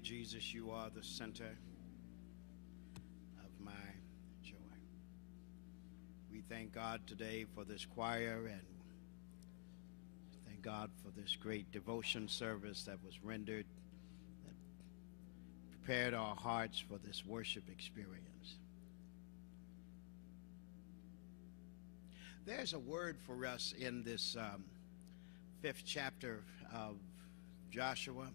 you, Jesus. You are the center of my joy. We thank God today for this choir, and thank God for this great devotion service that was rendered, that prepared our hearts for this worship experience. There's a word for us in this 5th chapter of Joshua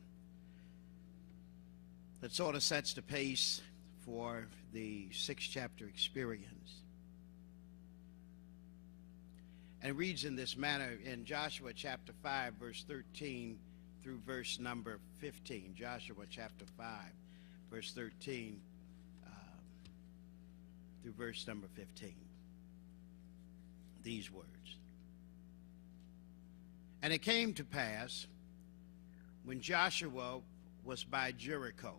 that sort of sets the pace for the 6th chapter experience. And it reads in this manner in Joshua chapter 5, verse 13 through verse number 15. Joshua chapter 5, verse 13 through verse number 15. These words. And it came to pass, when Joshua was by Jericho,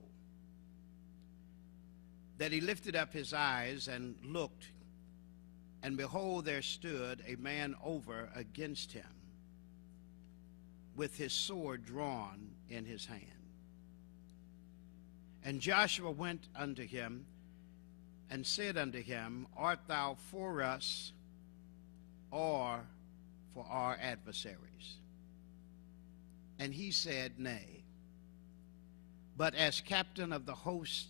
that he lifted up his eyes and looked, and behold, there stood a man over against him, with his sword drawn in his hand. And Joshua went unto him, and said unto him, Art thou for us, or for our adversaries? And he said, Nay, but as captain of the host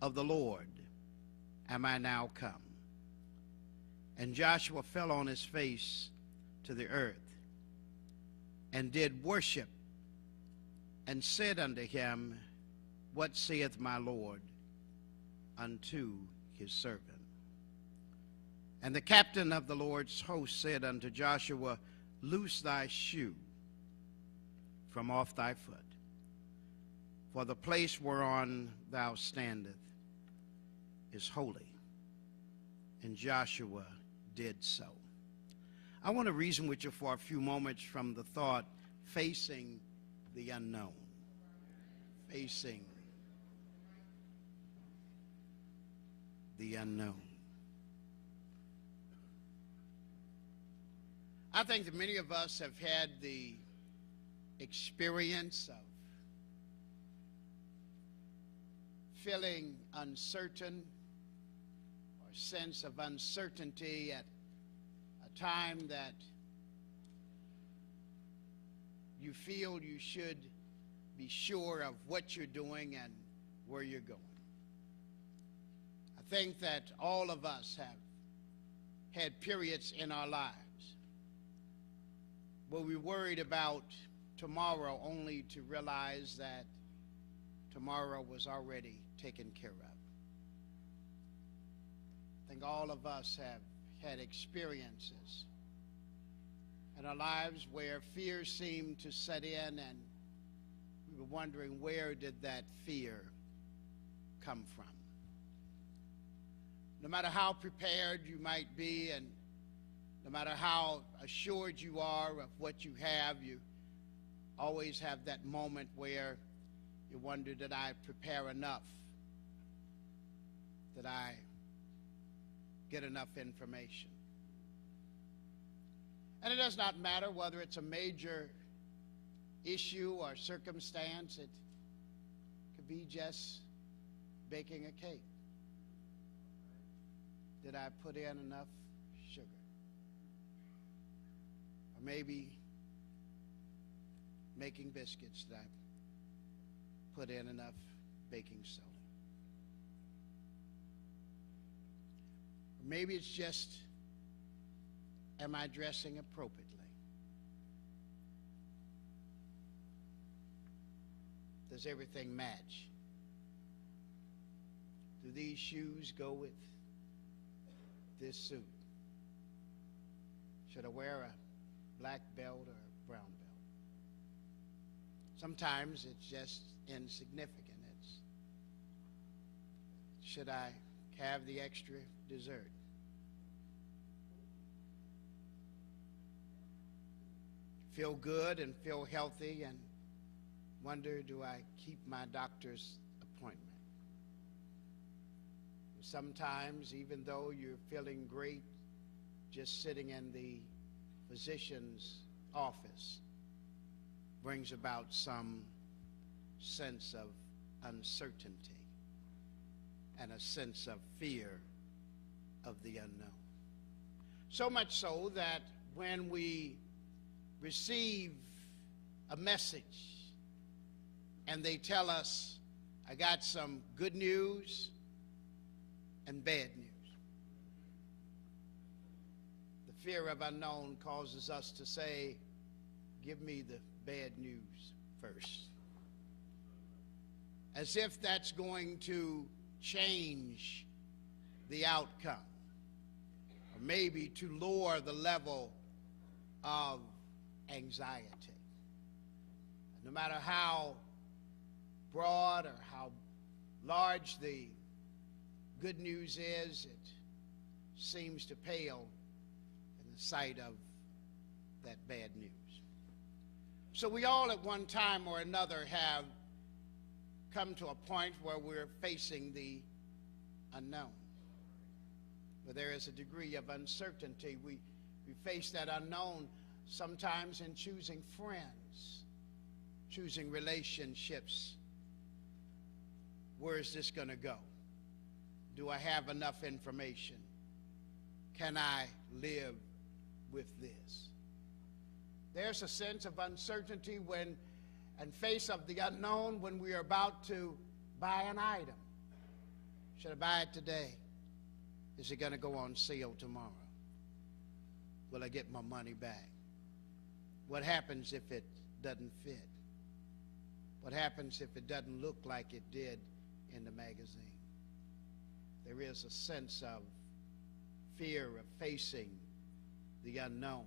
of the Lord am I now come. And Joshua fell on his face to the earth, and did worship, and said unto him, What saith my Lord unto his servant? And the captain of the Lord's host said unto Joshua, Loose thy shoe from off thy foot, for the place whereon thou standest is holy. And Joshua did so. I want to reason with you for a few moments from the thought, facing the unknown. Facing the unknown. I think that many of us have had the experience of feeling uncertain, or sense of uncertainty at a time that you feel you should be sure of what you're doing and where you're going. I think that all of us have had periods in our lives where we worried about tomorrow, only to realize that tomorrow was already taken care of. I think all of us have had experiences in our lives where fear seemed to set in, and we were wondering, where did that fear come from? No matter how prepared you might be, and no matter how assured you are of what you have, you always have that moment where you wonder, did I prepare enough? Did I get enough information? And it does not matter whether it's a major issue or circumstance. It could be just baking a cake. Did I put in enough sugar? Or maybe making biscuits, did I put in enough baking soda? Or maybe it's just, am I dressing appropriately? Does everything match? Do these shoes go with this suit? Should I wear a black belt or a brown belt? Sometimes it's just insignificant. Should I have the extra dessert? Feel good and feel healthy and wonder, do I keep my doctor's appointment? Sometimes, even though you're feeling great, just sitting in the physician's office brings about some sense of uncertainty and a sense of fear of the unknown. So much so that when we receive a message and they tell us, I got some good news and bad news, the fear of unknown causes us to say, give me the bad news first. As if that's going to change the outcome, or maybe to lower the level of anxiety. No matter how broad or how large the good news is, it seems to pale in the sight of that bad news. So we all at one time or another have come to a point where we're facing the unknown, where there is a degree of uncertainty. We face that unknown sometimes in choosing friends, choosing relationships. Where is this going to go? Do I have enough information? Can I live with this? There's a sense of uncertainty when, in face of the unknown, when we are about to buy an item. Should I buy it today? Is it going to go on sale tomorrow? Will I get my money back? What happens if it doesn't fit? What happens if it doesn't look like it did in the magazine? There is a sense of fear of facing the unknown.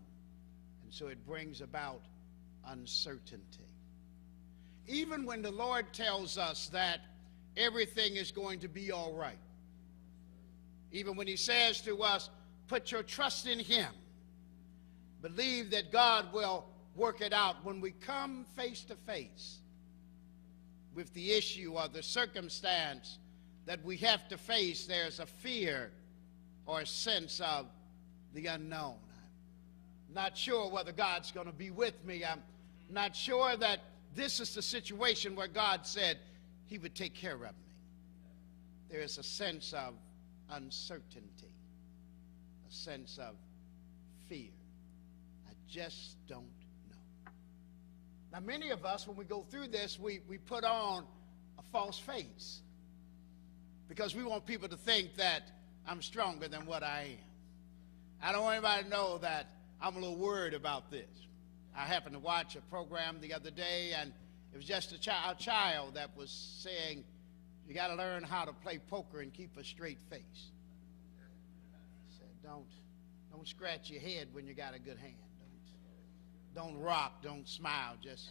And so it brings about uncertainty. Even when the Lord tells us that everything is going to be all right, even when he says to us, put your trust in him, believe that God will work it out, when we come face to face with the issue or the circumstance that we have to face, there's a fear or a sense of the unknown. I'm not sure whether God's going to be with me. I'm not sure that this is the situation where God said he would take care of me. There is a sense of uncertainty, a sense of fear. I just don't know. Now, many of us, when we go through this, we put on a false face because we want people to think that I'm stronger than what I am. I don't want anybody to know that I'm a little worried about this. I happened to watch a program the other day, and it was just a child that was saying, you got to learn how to play poker and keep a straight face. I said, don't scratch your head when you got a good hand. Don't rock, don't smile. Just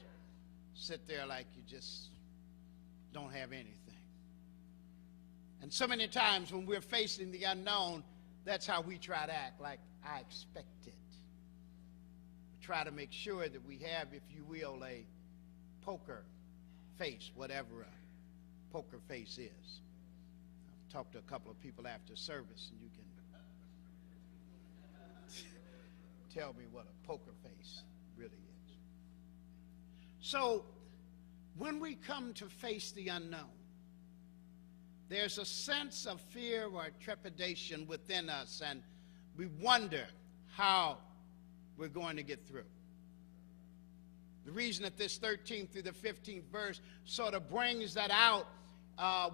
sit there like you just don't have anything. And so many times when we're facing the unknown, that's how we try to act, like I expect it. We try to make sure that we have, if you will, a poker face, whatever a poker face is. I've talked to a couple of people after service, and you can tell me what a poker face really is. So, when we come to face the unknown, there's a sense of fear or trepidation within us, and we wonder how we're going to get through. The reason that this 13th through the 15th verse sort of brings that out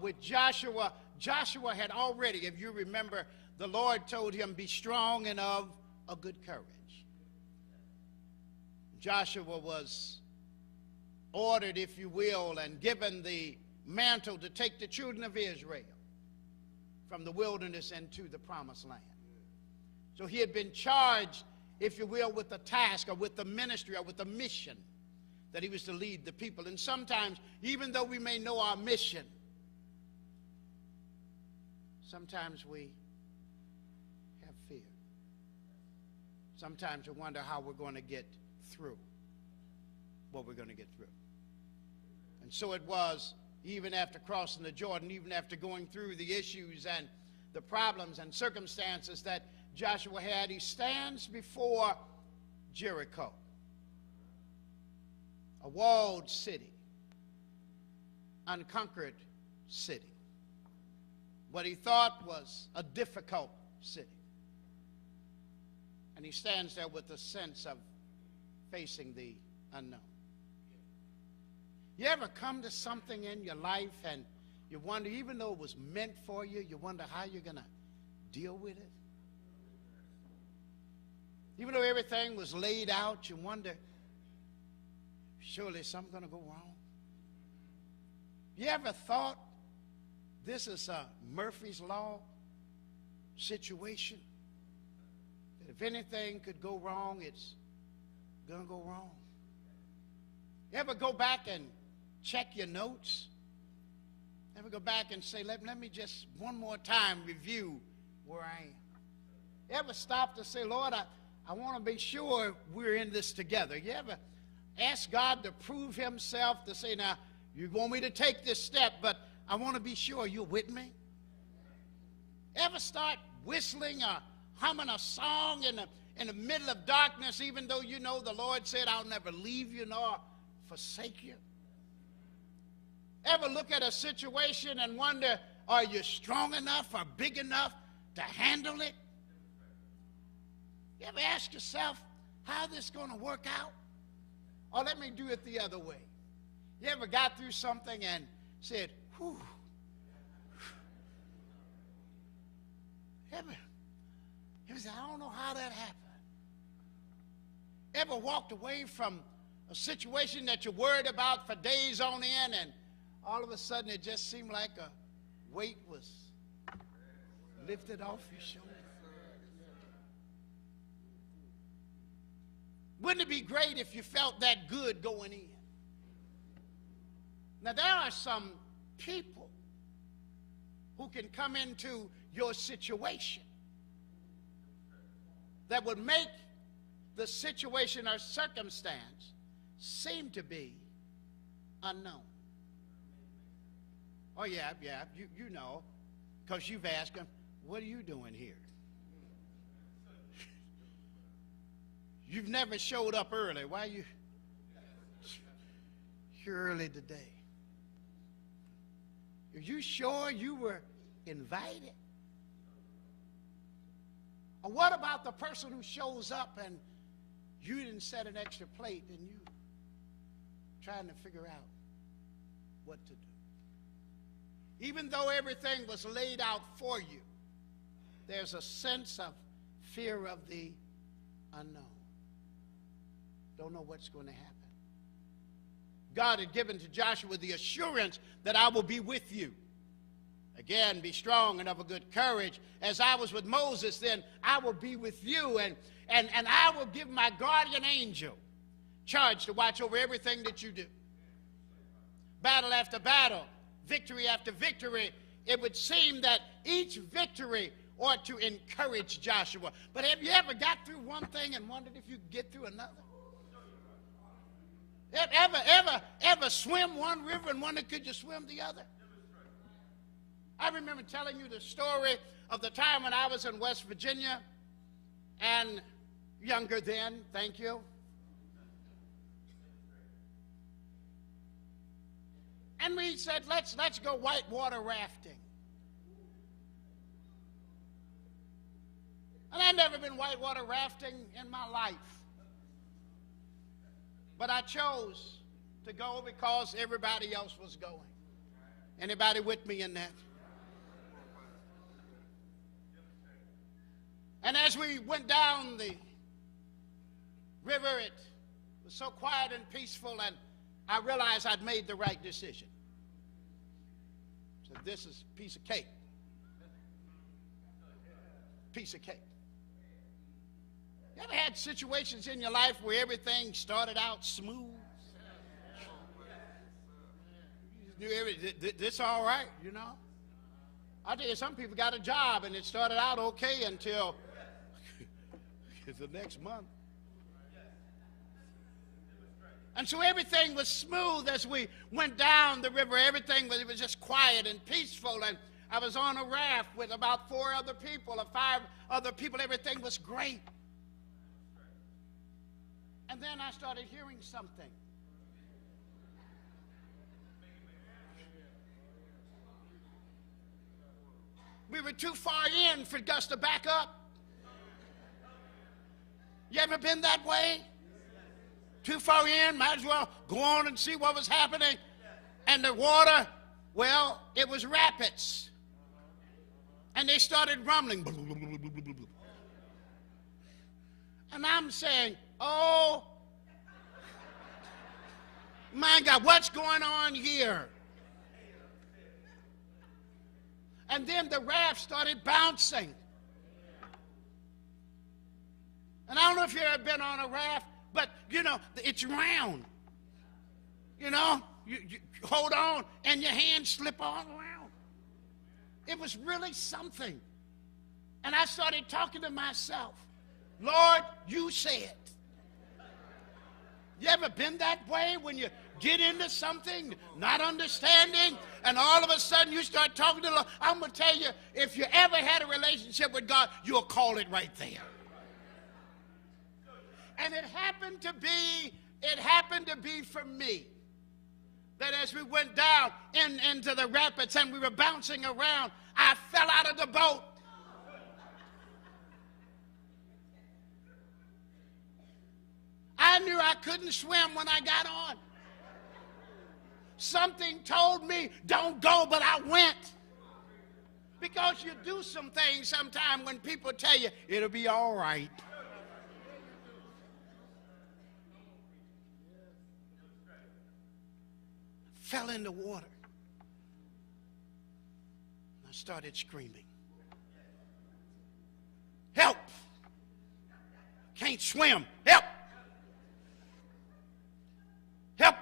with Joshua. Joshua had already, if you remember, the Lord told him, be strong and of a good courage. Joshua was ordered, if you will, and given the mantle to take the children of Israel from the wilderness into the promised land. So he had been charged, if you will, with a task or with a ministry or with a mission that he was to lead the people. And sometimes, even though we may know our mission, sometimes we have fear. Sometimes we wonder how we're going to get through what we're going to get through. And so it was, even after crossing the Jordan, even after going through the issues and the problems and circumstances that Joshua had, he stands before Jericho, a walled city, unconquered city. What he thought was a difficult city. And he stands there with a sense of facing the unknown. You ever come to something in your life and you wonder, even though it was meant for you, you wonder how you're going to deal with it? Even though everything was laid out, you wonder, surely something's going to go wrong. You ever thought this is a Murphy's Law situation? That if anything could go wrong, it's going to go wrong. You ever go back and check your notes? Ever go back and say, let me just one more time review where I am? You ever stop to say, Lord, I want to be sure we're in this together? You ever ask God to prove himself, to say, now, you want me to take this step, but I want to be sure you're with me? Ever start whistling or humming a song in the middle of darkness, even though you know the Lord said, I'll never leave you nor forsake you? Ever look at a situation and wonder, are you strong enough or big enough to handle it? You ever ask yourself, how this going to work out? Or let me do it the other way. You ever got through something and said, whew. Ever said, I don't know how that happened. Ever walked away from a situation that you're worried about for days on end, and all of a sudden it just seemed like a weight was lifted off your shoulder? Wouldn't it be great if you felt that good going in? Now, there are some people who can come into your situation that would make the situation or circumstance seem to be unknown. Oh, yeah, you know, because you've asked them, what are you doing here? You've never showed up early. Why are you here early today? Are you sure you were invited? Or what about the person who shows up and you didn't set an extra plate and you trying to figure out what to do? Even though everything was laid out for you, there's a sense of fear of the unknown. Don't know what's going to happen. God had given to Joshua the assurance that I will be with you. Again, be strong and of a good courage. As I was with Moses, then I will be with you, and I will give my guardian angel charge to watch over everything that you do. Battle after battle, victory after victory, it would seem that each victory ought to encourage Joshua. But have you ever got through one thing and wondered if you could get through another? Ever swim one river and wonder could you swim the other? I remember telling you the story of the time when I was in West Virginia, and younger then, thank you. And we said, let's go whitewater rafting. And I've never been whitewater rafting in my life. But I chose to go because everybody else was going. Anybody with me in that? And as we went down the river, it was so quiet and peaceful, and I realized I'd made the right decision. So this is a piece of cake. Piece of cake. You ever had situations in your life where everything started out smooth? You knew this all right, you know? I'll tell you, some people got a job and it started out okay until the next month. And so everything was smooth as we went down the river. Everything was, it was just quiet and peaceful. And I was on a raft with about 4 other people or 5 other people. Everything was great. And then I started hearing something. We were too far in for us to back up. You ever been that way? Too far in, might as well go on and see what was happening. And the water, well, it was rapids. And they started rumbling. And I'm saying, oh, my God, what's going on here? And then the raft started bouncing. And I don't know if you've ever been on a raft, but, you know, it's round. You know, you hold on and your hands slip all around. It was really something. And I started talking to myself, Lord, you said. You ever been that way when you get into something, not understanding, and all of a sudden you start talking to the Lord? I'm going to tell you, if you ever had a relationship with God, you'll call it right there. And it happened to be for me that as we went down into the rapids and we were bouncing around, I fell out of the boat. I knew I couldn't swim when I got on. Something told me, don't go, but I went. Because you do some things sometimes when people tell you, it'll be all right. Fell in the water. I started screaming. Help! Can't swim. Help! Help!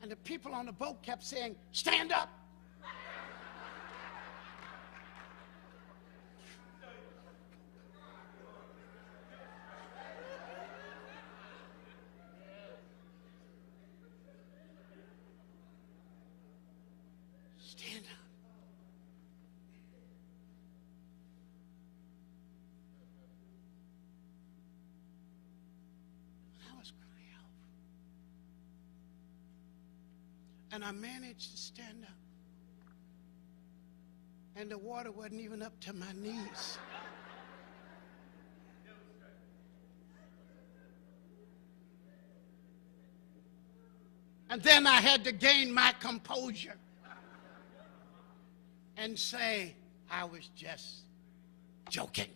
And the people on the boat kept saying, stand up. Stand up. I was crying out. And I managed to stand up. And the water wasn't even up to my knees. And then I had to gain my composure and say, I was just joking.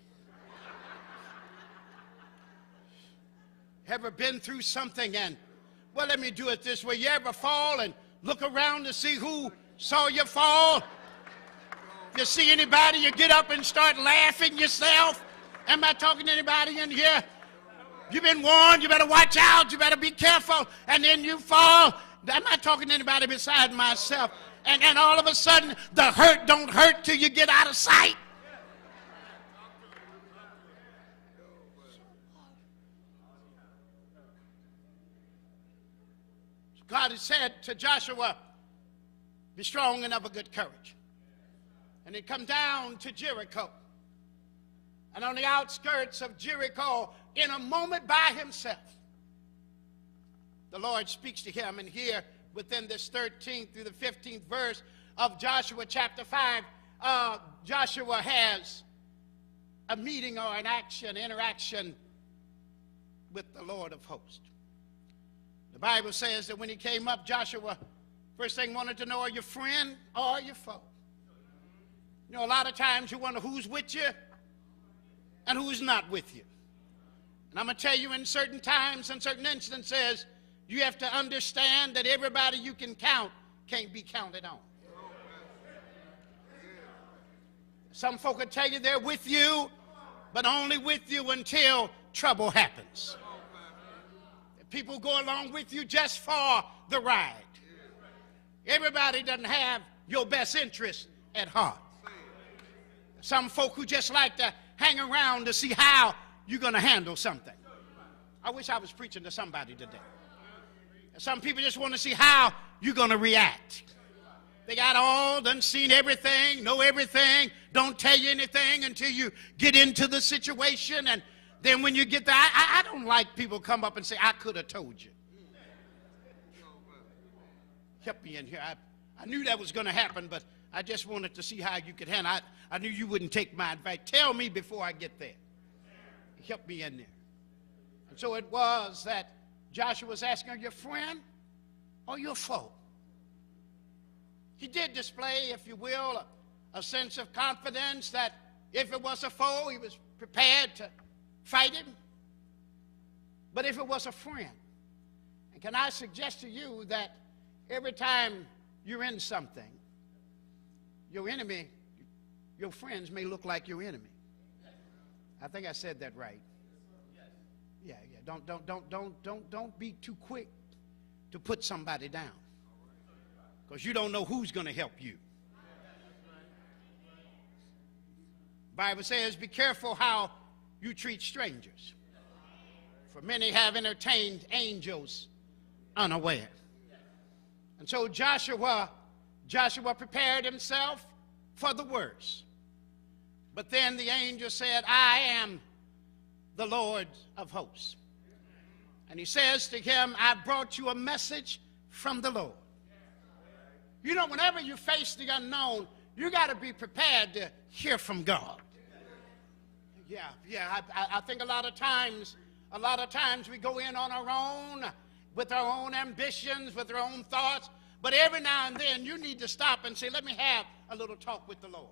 Ever been through something and, well, let me do it this way. You ever fall and look around to see who saw you fall? You see anybody, you get up and start laughing yourself. Am I talking to anybody in here? You've been warned, you better watch out, you better be careful, and then you fall. I'm not talking to anybody beside myself. And all of a sudden, the hurt don't hurt till you get out of sight. God has said to Joshua, be strong and of a good courage. And he come down to Jericho. And on the outskirts of Jericho, in a moment by himself, the Lord speaks to him. And here, within this 13th through the 15th verse of Joshua chapter 5, Joshua has a meeting or an interaction with the Lord of hosts. The Bible says that when he came up, Joshua, first thing wanted to know, are you friend or are you foe? You know, a lot of times you wonder who's with you and who's not with you. And I'm going to tell you, in certain times and certain instances, you have to understand that everybody you can count can't be counted on. Some folk will tell you they're with you, but only with you until trouble happens. People go along with you just for the ride. Everybody doesn't have your best interest at heart. Some folk who just like to hang around to see how you're going to handle something. I wish I was preaching to somebody today. Some people just want to see how you're going to react. They done seen everything, know everything, don't tell you anything until you get into the situation. And then when you get there, I don't like people come up and say, I could have told you. Help me in here. I knew that was going to happen, but I just wanted to see how you could handle it. I knew you wouldn't take my advice. Tell me before I get there. Help me in there. And so it was that Joshua was asking, are you a friend or your foe? He did display, if you will, a sense of confidence that if it was a foe, he was prepared to fight him. But if it was a friend, and can I suggest to you that every time you're in something, your enemy, your friends may look like your enemy. I think I said that right. Yeah. Don't be too quick to put somebody down, because you don't know who's going to help you. The Bible says, be careful how you treat strangers, for many have entertained angels unaware. And so Joshua prepared himself for the worst. But then the angel said, I am the Lord of hosts. And he says to him, I brought you a message from the Lord. You know, whenever you face the unknown, you got to be prepared to hear from God. I think a lot of times we go in on our own, with our own ambitions, with our own thoughts. But every now and then you need to stop and say, let me have a little talk with the Lord.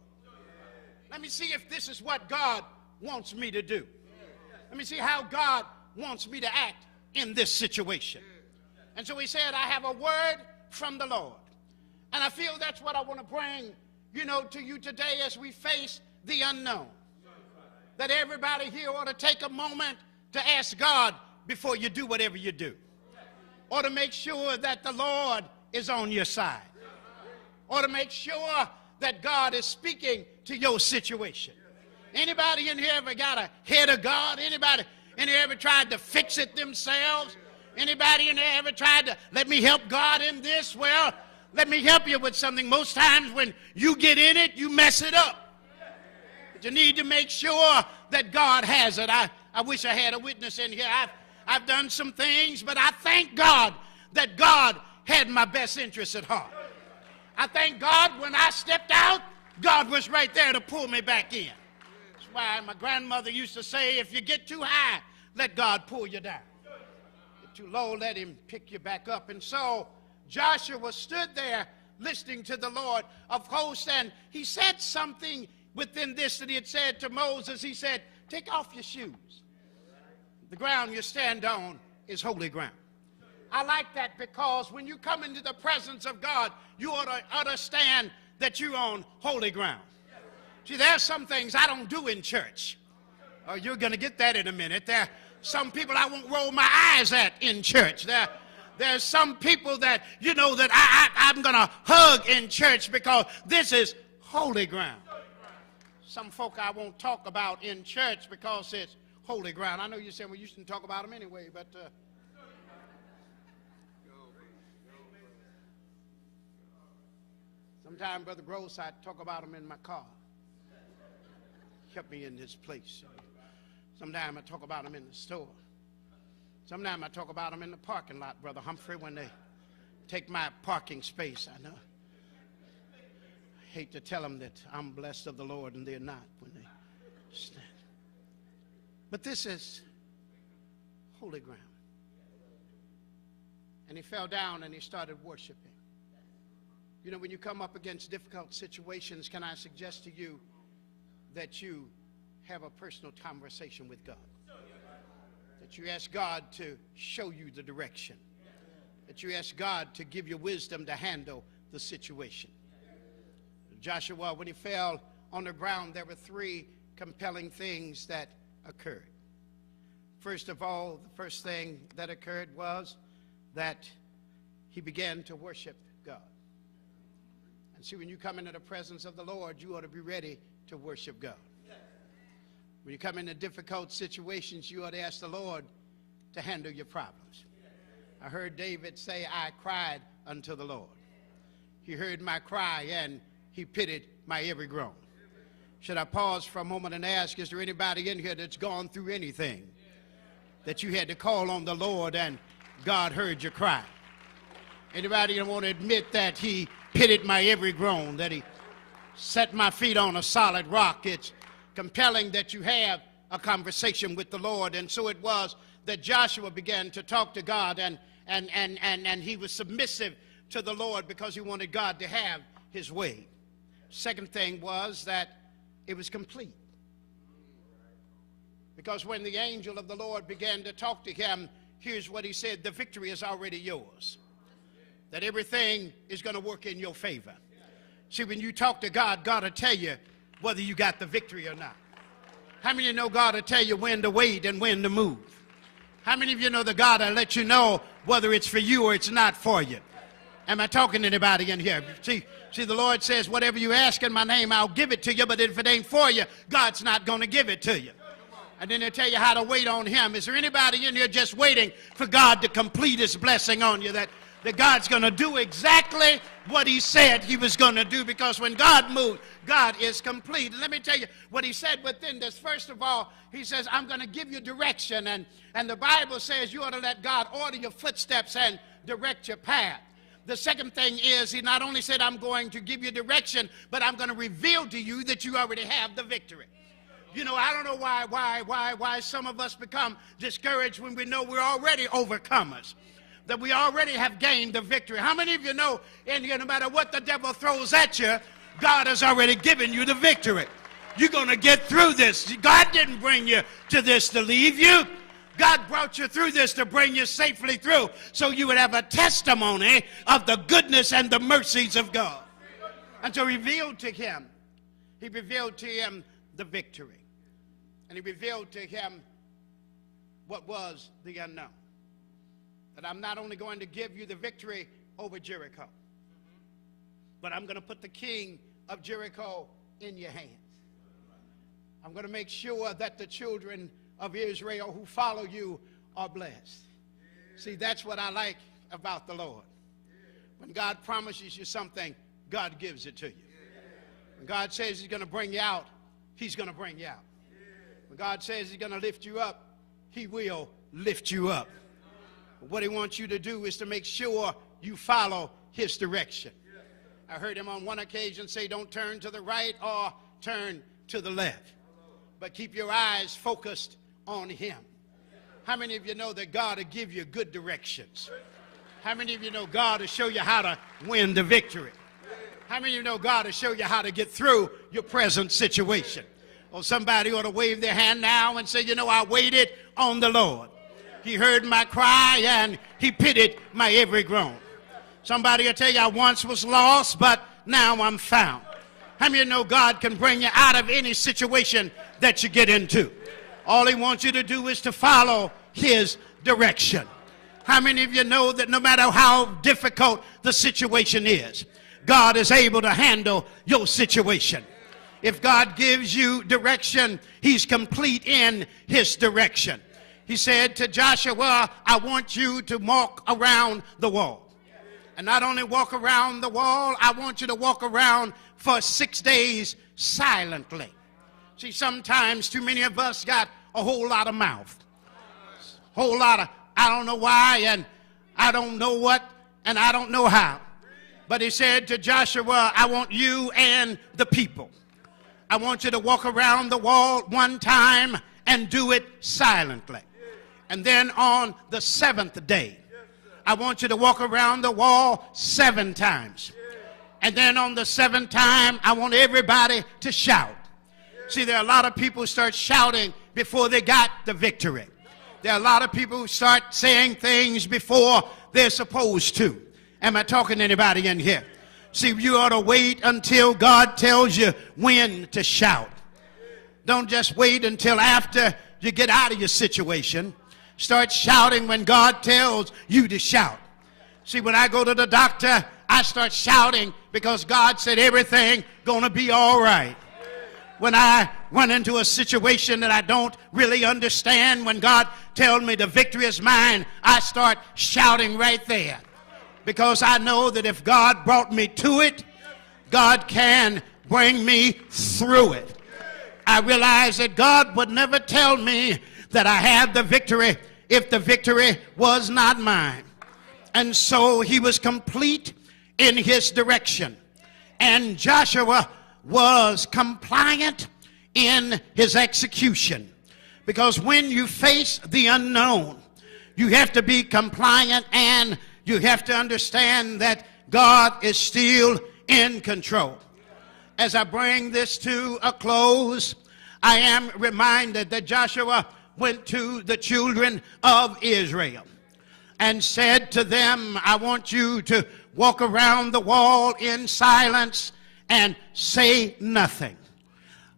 Let me see if this is what God wants me to do. Let me see how God wants me to act in this situation. And so he said, I have a word from the Lord. And I feel that's what I want to bring, to you today as we face the unknown. That everybody here ought to take a moment to ask God before you do whatever you do. Or to make sure that the Lord is on your side. Or to make sure that God is speaking to your situation. Anybody in here ever got ahead of God? Anybody in here ever tried to fix it themselves? Anybody in here ever tried to, let me help God in this? Well, let me help you with something. Most times when you get in it, you mess it up. But you need to make sure that God has it. I wish I had a witness in here. I've done some things, but I thank God that God had my best interests at heart. I thank God when I stepped out, God was right there to pull me back in. That's why my grandmother used to say, if you get too high, let God pull you down. Get too low, let him pick you back up. And so Joshua stood there listening to the Lord of hosts, and he said something within this that he had said to Moses. He said, take off your shoes. The ground you stand on is holy ground. I like that because when you come into the presence of God, you ought to understand that you're on holy ground. See, there's some things I don't do in church. Oh, you're going to get that in a minute. There are some people I won't roll my eyes at in church. There's some people that, that I'm going to hug in church because this is holy ground. Some folk I won't talk about in church because it's holy ground. I know you're saying, well, you shouldn't talk about them anyway, but sometimes, Brother Gross, I talk about them in my car. Help me in this place. Sometimes I talk about them in the store. Sometimes I talk about them in the parking lot, Brother Humphrey, when they take my parking space. I know. I hate to tell them that I'm blessed of the Lord and they're not when they stand. But this is holy ground. And he fell down and he started worshiping. When you come up against difficult situations, can I suggest to you that you have a personal conversation with God? That you ask God to show you the direction. That you ask God to give you wisdom to handle the situation. Joshua, when he fell on the ground, there were three compelling things that occurred. First of all, the first thing that occurred was that he began to worship God. And see, when you come into the presence of the Lord, you ought to be ready to worship God. When you come into difficult situations, you ought to ask the Lord to handle your problems. I heard David say, I cried unto the Lord. He heard my cry and he pitied my every groan. Should I pause for a moment and ask, is there anybody in here that's gone through anything that you had to call on the Lord and God heard your cry? Anybody want to admit that he pitted my every groan, that he set my feet on a solid rock. It's compelling that you have a conversation with the Lord. And so it was that Joshua began to talk to God, and he was submissive to the Lord because he wanted God to have his way. Second thing was that it was complete. Because when the angel of the Lord began to talk to him, here's what he said: the victory is already yours. That everything is going to work in your favor. See, when you talk to God, God will tell you whether you got the victory or not. How many of you know God will tell you when to wait and when to move? How many of you know that God will let you know whether it's for you or it's not for you? Am I talking to anybody in here? See, the Lord says, whatever you ask in my name, I'll give it to you, but if it ain't for you, God's not going to give it to you. And then he'll tell you how to wait on him. Is there anybody in here just waiting for God to complete his blessing on you, that God's going to do exactly what he said he was going to do? Because when God moved, God is complete. And let me tell you what he said within this. First of all, he says, I'm going to give you direction. And the Bible says you ought to let God order your footsteps and direct your path. The second thing is, he not only said, I'm going to give you direction, but I'm going to reveal to you that you already have the victory. You know, I don't know why some of us become discouraged when we know we're already overcomers, that we already have gained the victory. How many of you know, no matter what the devil throws at you, God has already given you the victory? You're going to get through this. God didn't bring you to this to leave you. God brought you through this to bring you safely through, so you would have a testimony of the goodness and the mercies of God. And to reveal to him, he revealed to him the victory. And he revealed to him what was the unknown. That I'm not only going to give you the victory over Jericho, but I'm going to put the king of Jericho in your hands. I'm going to make sure that the children of Israel who follow you are blessed. See, that's what I like about the Lord. When God promises you something, God gives it to you. When God says he's going to bring you out, he's going to bring you out. When God says he's going to lift you up, he will lift you up. But what he wants you to do is to make sure you follow his direction. I heard him on one occasion say, don't turn to the right or turn to the left, but keep your eyes focused on him. How many of you know that God will give you good directions? How many of you know God will show you how to win the victory? How many of you know God will show you how to get through your present situation? Or somebody ought to wave their hand now and say, you know, I waited on the Lord. He heard my cry and he pitied my every groan. Somebody will tell you, I once was lost, but now I'm found. How many of you know God can bring you out of any situation that you get into? All he wants you to do is to follow his direction. How many of you know that no matter how difficult the situation is, God is able to handle your situation? If God gives you direction, he's complete in his direction. He said to Joshua, I want you to walk around the wall. And not only walk around the wall, I want you to walk around for 6 days silently. See, sometimes too many of us got a whole lot of mouth. Whole lot of, I don't know why, and I don't know what, and I don't know how. But he said to Joshua, I want you and the people. I want you to walk around the wall one time and do it silently. And then on the 7th day, I want you to walk around the wall 7 times. And then on the 7th time, I want everybody to shout. See, there are a lot of people who start shouting before they got the victory. There are a lot of people who start saying things before they're supposed to. Am I talking to anybody in here? See, you ought to wait until God tells you when to shout. Don't just wait until after you get out of your situation. Start shouting when God tells you to shout. See, when I go to the doctor, I start shouting because God said everything gonna be all right. When I run into a situation that I don't really understand, when God tells me the victory is mine, I start shouting right there. Because I know that if God brought me to it, God can bring me through it. I realize that God would never tell me that I had the victory if the victory was not mine. And so he was complete in his direction. And Joshua was compliant in his execution. Because when you face the unknown, you have to be compliant, and you have to understand that God is still in control. As I bring this to a close, I am reminded that Joshua went to the children of Israel and said to them, I want you to walk around the wall in silence and say nothing.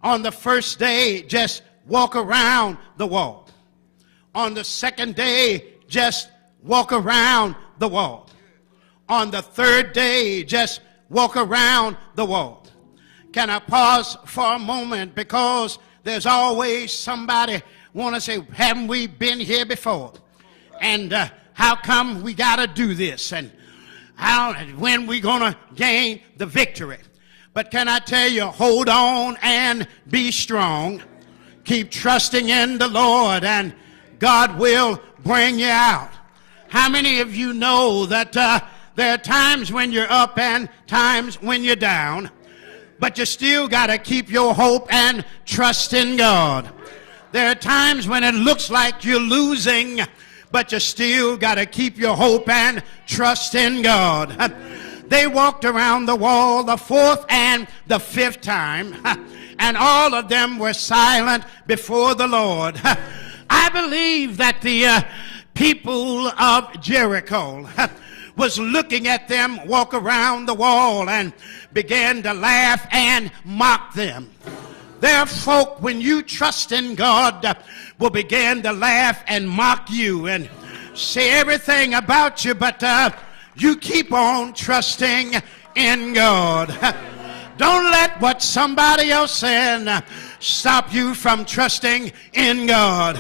On the first day, just walk around the wall. On the second day, just walk around the wall. On the third day, just walk around the wall. Can I pause for a moment? Because there's always somebody want to say, haven't we been here before? And how come we got to do this? And when we going to gain the victory? But can I tell you, hold on and be strong. Keep trusting in the Lord, and God will bring you out. How many of you know that there are times when you're up and times when you're down, but you still got to keep your hope and trust in God? There are times when it looks like you're losing, but you still got to keep your hope and trust in God. They walked around the wall the fourth and the fifth time, and all of them were silent before the Lord. I believe that the people of Jericho was looking at them walk around the wall and began to laugh and mock them. There are folk, when you trust in God, will begin to laugh and mock you and say everything about you, but you keep on trusting in God. Don't let what somebody else said stop you from trusting in God.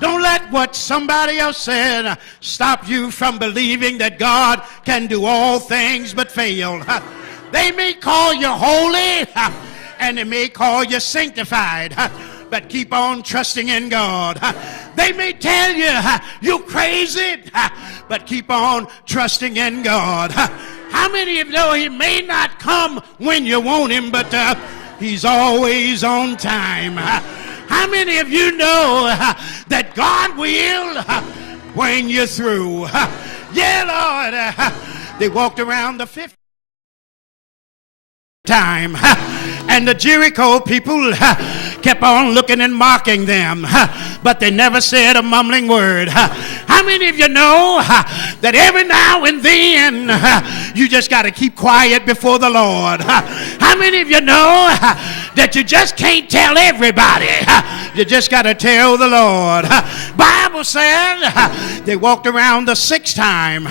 Don't let what somebody else said stop you from believing that God can do all things but fail. They may call you holy, and they may call you sanctified, but keep on trusting in God. They may tell you you're crazy, but keep on trusting in God. How many of you know he may not come when you want him, but he's always on time? How many of you know that God will bring you through? Yeah, Lord. They walked around the fifth time, and the Jericho people kept on looking and mocking them, but they never said a mumbling word. How many of you know that every now and then you just got to keep quiet before the Lord? How many of you know that you just can't tell everybody? You just got to tell the Lord. Bible said they walked around the sixth time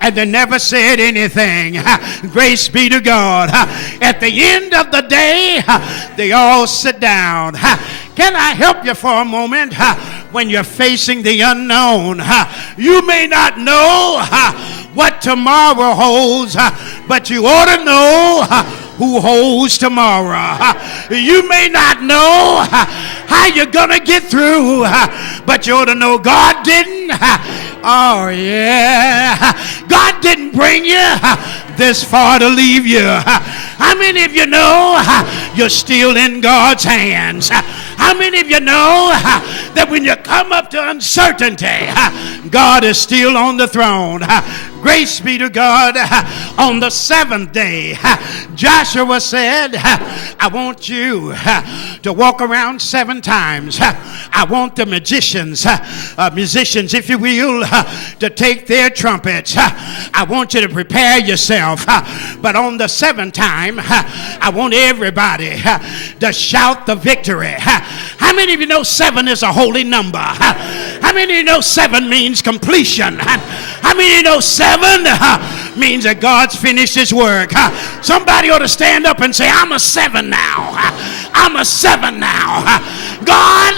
and they never said anything. Grace be to God. At the end of the day, they all sit down. Can I help you for a moment? When you're facing the unknown, you may not know what tomorrow holds, but you ought to know who holds tomorrow. You may not know how you're gonna get through, but you ought to know God didn't. Oh yeah, God didn't bring you this far to leave you. How many of you know you're still in God's hands? How many of you know that when you come up to uncertainty, God is still on the throne? Grace be to God. On the seventh day, Joshua said, I want you to walk around 7 times. I want the musicians, if you will, to take their trumpets. I want you to prepare yourself. But on the 7th time, I want everybody to shout the victory. How many of you know 7 is a holy number? How many of you know 7 means completion? How many of you know 7 means that God's finished his work? Somebody ought to stand up and say, I'm a 7 now. I'm a 7 now. God,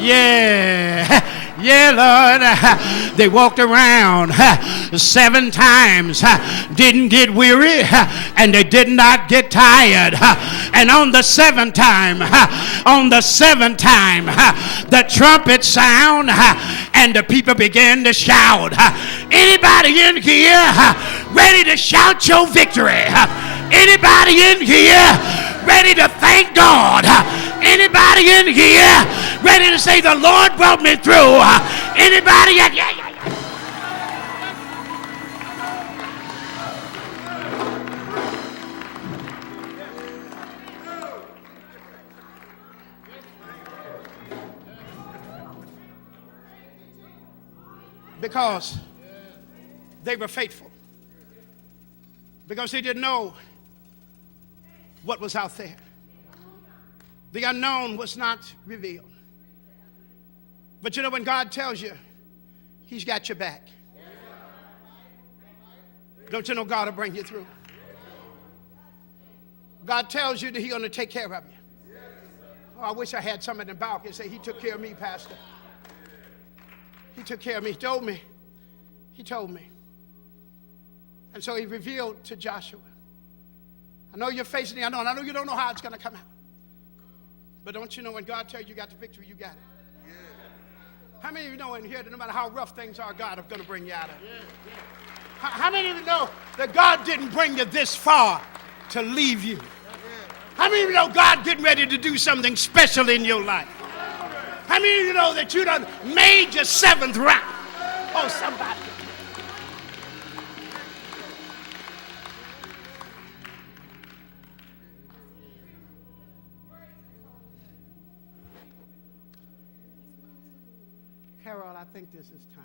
yeah, Lord. They walked around 7 times, didn't get weary, and they did not get tired. And on the 7th time, the trumpet sound, and the people began to shout. Anybody in here ready to shout your victory? Anybody in here ready to thank God? Anybody in here ready to say the Lord brought me through? Anybody? Yeah. Because they were faithful. Because they didn't know what was out there. The unknown was not revealed. But you know, when God tells you he's got your back, don't you know God will bring you through? God tells you that he's going to take care of you. Oh, I wish I had some in the balcony say, he took care of me, Pastor. He took care of me. He told me. And so he revealed to Joshua, I know you're facing it. I know you don't know how it's going to come out. But don't you know when God tells you got the victory, you got it? Yeah. How many of you know in here that no matter how rough things are, God is going to bring you out of it? Yeah. How many of you know that God didn't bring you this far to leave you? How many of you know God getting ready to do something special in your life? How many of you know that you done made your 7th round? Oh, somebody. Carol, I think this is time.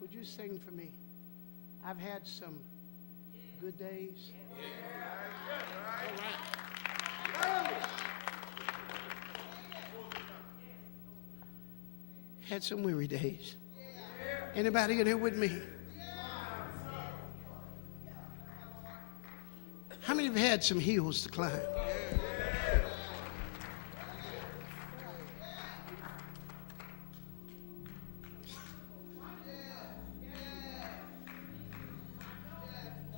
Would you sing for me? I've had some good days. Had some weary days. Anybody in here with me? How many have had some hills to climb?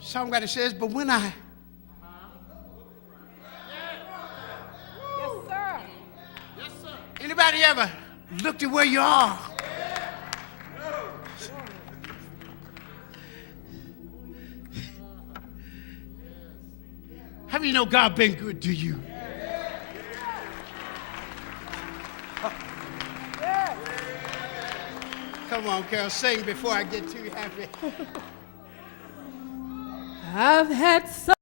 Songwriter says, but when I... Yes, sir. Yes, sir. Anybody ever looked at where you are? How many know God been good to you? Come on, Carol, sing before I get too happy. I've had some